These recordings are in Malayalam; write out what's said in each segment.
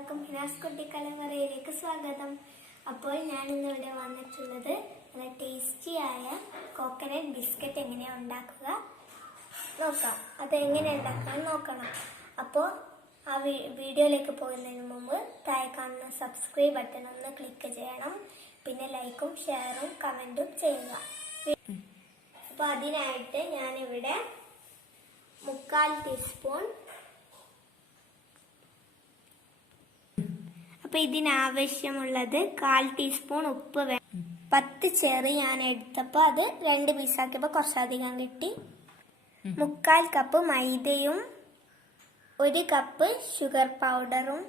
എല്ലാവർക്കും ഹിനാസ് കുട്ടിക്കലവറയിലേക്ക് സ്വാഗതം. അപ്പോൾ ഞാൻ ഇന്നിവിടെ വന്നിട്ടുള്ളത് നല്ല ടേസ്റ്റിയായ കോക്കനട്ട് ബിസ്ക്കറ്റ് എങ്ങനെയാണ് ഉണ്ടാക്കുക നോക്കാം. അതെങ്ങനെ ഉണ്ടാക്കാൻ നോക്കണം. അപ്പോൾ ആ വീഡിയോയിലേക്ക് പോകുന്നതിന് മുമ്പ് താഴെ കാണുന്ന സബ്സ്ക്രൈബ് ബട്ടൺ ഒന്ന് ക്ലിക്ക് ചെയ്യണം. പിന്നെ ലൈക്കും ഷെയറും കമൻറ്റും ചെയ്യുക. അപ്പോൾ അതിനായിട്ട് ഞാനിവിടെ 3/4 ടീസ്പൂൺ അപ്പോൾ ഇതിനാവശ്യമുള്ളത് 1/4 ടീസ്പൂൺ ഉപ്പ് വേണം. 10 ചെറി ഞാൻ എടുത്തപ്പോൾ അത് 2 പീസാക്കിയപ്പോൾ കുറച്ചധികം കിട്ടി. 3/4 കപ്പ് മൈദയും 1 കപ്പ് ഷുഗർ പൗഡറും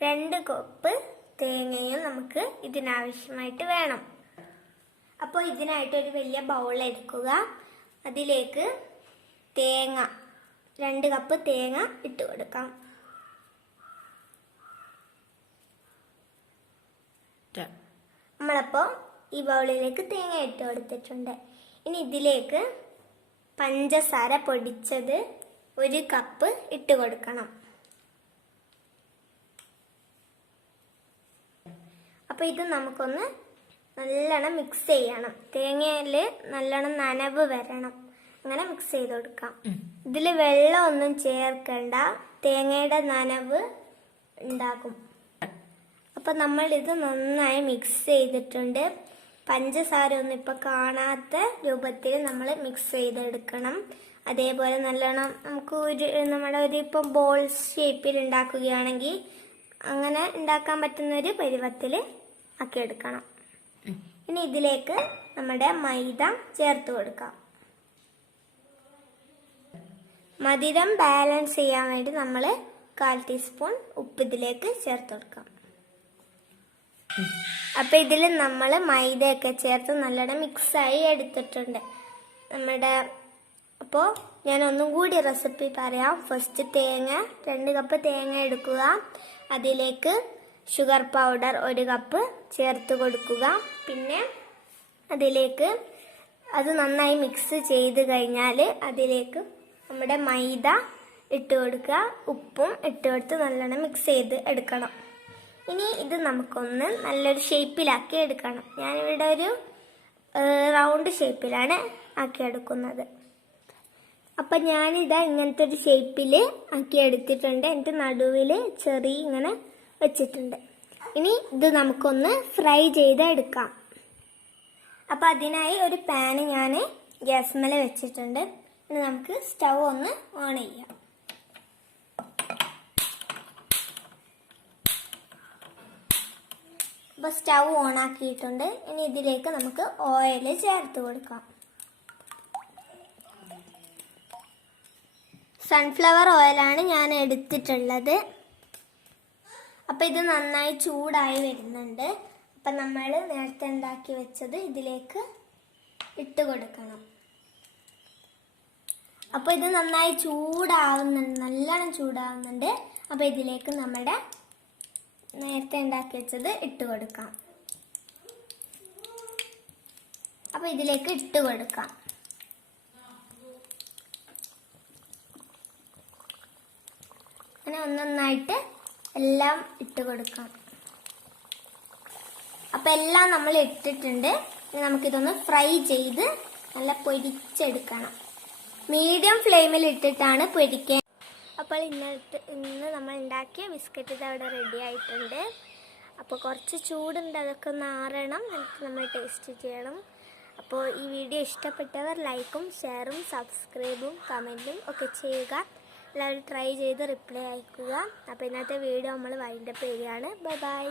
2 കപ്പ് തേങ്ങയും നമുക്ക് ഇതിനാവശ്യമായിട്ട് വേണം. അപ്പോൾ ഇതിനായിട്ട് ഒരു വലിയ ബൗൾ എടുക്കുക. അതിലേക്ക് തേങ്ങ 2 കപ്പ് തേങ്ങ ഇട്ട് കൊടുക്കാം. നമ്മളപ്പോൾ ഈ ബൗളിലേക്ക് തേങ്ങ ഇട്ട് കൊടുത്തിട്ടുണ്ട്. ഇനി ഇതിലേക്ക് പഞ്ചസാര പൊടിച്ചത് 1 കപ്പ് ഇട്ട് കൊടുക്കണം. അപ്പോൾ ഇത് നമുക്കൊന്ന് നല്ലോണം മിക്സ് ചെയ്യണം. തേങ്ങയിൽ നല്ലോണം നനവ് വരണം. അങ്ങനെ മിക്സ് ചെയ്ത് കൊടുക്കാം. ഇതിൽ വെള്ളമൊന്നും ചേർക്കണ്ട, തേങ്ങയുടെ നനവ് ഉണ്ടാകും. അപ്പം നമ്മളിത് നന്നായി മിക്സ് ചെയ്തിട്ടുണ്ട്. പഞ്ചസാര ഒന്നും ഇപ്പം കാണാത്ത രൂപത്തിൽ നമ്മൾ മിക്സ് ചെയ്തെടുക്കണം. അതേപോലെ നല്ലോണം നമുക്ക് നമ്മുടെ ഇപ്പം ബോൾ ഷേപ്പിൽ ഉണ്ടാക്കുകയാണെങ്കിൽ അങ്ങനെ ഉണ്ടാക്കാൻ പറ്റുന്നൊരു പരുവത്തിൽ ആക്കിയെടുക്കണം. ഇനി ഇതിലേക്ക് നമ്മുടെ മൈദ ചേർത്ത് കൊടുക്കാം. മധുരം ബാലൻസ് ചെയ്യാൻ വേണ്ടി നമ്മൾ 1/4 ടീസ്പൂൺ ഉപ്പ് ഇതിലേക്ക് ചേർത്ത് കൊടുക്കാം. അപ്പം ഇതിൽ നമ്മൾ മൈദയൊക്കെ ചേർത്ത് നല്ലോണം മിക്സായി എടുത്തിട്ടുണ്ട് നമ്മുടെ. അപ്പോൾ ഞാൻ ഒന്നും കൂടി റെസിപ്പി പറയാം. ഫസ്റ്റ് തേങ്ങ 2 കപ്പ് തേങ്ങ എടുക്കുക. അതിലേക്ക് ഷുഗർ പൗഡർ 1 കപ്പ് ചേർത്ത് കൊടുക്കുക. പിന്നെ അതിലേക്ക് അത് നന്നായി മിക്സ് ചെയ്ത് കഴിഞ്ഞാൽ അതിലേക്ക് നമ്മുടെ മൈദ ഇട്ട് കൊടുക്കുക. ഉപ്പും ഇട്ട് കൊടുത്ത് നല്ലോണം മിക്സ് ചെയ്ത് എടുക്കണം. ഇനി ഇത് നമുക്കൊന്ന് നല്ലൊരു ഷേപ്പിലാക്കി എടുക്കണം. ഞാനിവിടെ ഒരു റൗണ്ട് ഷേപ്പിലാണ് ആക്കിയെടുക്കുന്നത്. അപ്പം ഞാനിതാ ഇങ്ങനത്തെ ഒരു ഷേപ്പിൽ ആക്കിയെടുത്തിട്ടുണ്ട്. എന്നിട്ട് നടുവിൽ ചെറിയ ഇങ്ങനെ വെച്ചിട്ടുണ്ട്. ഇനി ഇത് നമുക്കൊന്ന് ഫ്രൈ ചെയ്തെടുക്കാം. അപ്പം അതിനായി ഒരു പാന് ഞാൻ ഗ്യാസ് മേലെ വെച്ചിട്ടുണ്ട്. ഇനി നമുക്ക് സ്റ്റൗ ഒന്ന് ഓൺ ചെയ്യാം. അപ്പോൾ സ്റ്റൗ ഓൺ ആക്കിയിട്ടുണ്ട്. ഇനി ഇതിലേക്ക് നമുക്ക് ഓയിൽ ചേർത്ത് കൊടുക്കാം. സൺഫ്ലവർ ഓയിലാണ് ഞാൻ എടുത്തിട്ടുള്ളത്. അപ്പം ഇത് നന്നായി ചൂടായി വരുന്നുണ്ട്. അപ്പം നമ്മൾ നേരത്തെ ഉണ്ടാക്കി വെച്ചത് ഇതിലേക്ക് ഇട്ട് കൊടുക്കണം. അപ്പോൾ ഇത് നന്നായി ചൂടാവുന്നുണ്ട്, നല്ലോണം ചൂടാവുന്നുണ്ട്. അപ്പോൾ ഇതിലേക്ക് നമ്മുടെ നേരത്തെ ഉണ്ടാക്കി വെച്ചത് ഇട്ട് കൊടുക്കാം. അപ്പോൾ ഇതിലേക്ക് ഇട്ട് കൊടുക്കാം. അങ്ങനെ ഒന്നൊന്നായിട്ട് എല്ലാം ഇട്ട് കൊടുക്കാം. അപ്പം എല്ലാം നമ്മൾ ഇട്ടിട്ടുണ്ട്. നമുക്കിതൊന്ന് ഫ്രൈ ചെയ്ത് നല്ല പൊരിച്ചെടുക്കണം. മീഡിയം ഫ്ലെയിമിൽ ഇട്ടിട്ടാണ് പൊരിക്കാൻ. അപ്പോൾ ഇന്ന് നമ്മൾ ഉണ്ടാക്കിയ ബിസ്ക്കറ്റ് ഇത് അവിടെ റെഡി ആയിട്ടുണ്ട്. അപ്പോൾ കുറച്ച് ചൂടുണ്ട്, അതൊക്കെ ഒന്ന് ആറണം, എന്നിട്ട് നമ്മൾ ടേസ്റ്റ് ചെയ്യണം. അപ്പോൾ ഈ വീഡിയോ ഇഷ്ടപ്പെട്ടവർ ലൈക്കും ഷെയറും സബ്സ്ക്രൈബും കമൻറ്റും ഒക്കെ ചെയ്യുക. എല്ലാവരും ട്രൈ ചെയ്ത് റിപ്ലൈ അയക്കുക. അപ്പോൾ ഇന്നത്തെ വീഡിയോ നമ്മൾ വൈൻഡപ്പ് ചെയ്യുകയാണ്. Bye bye.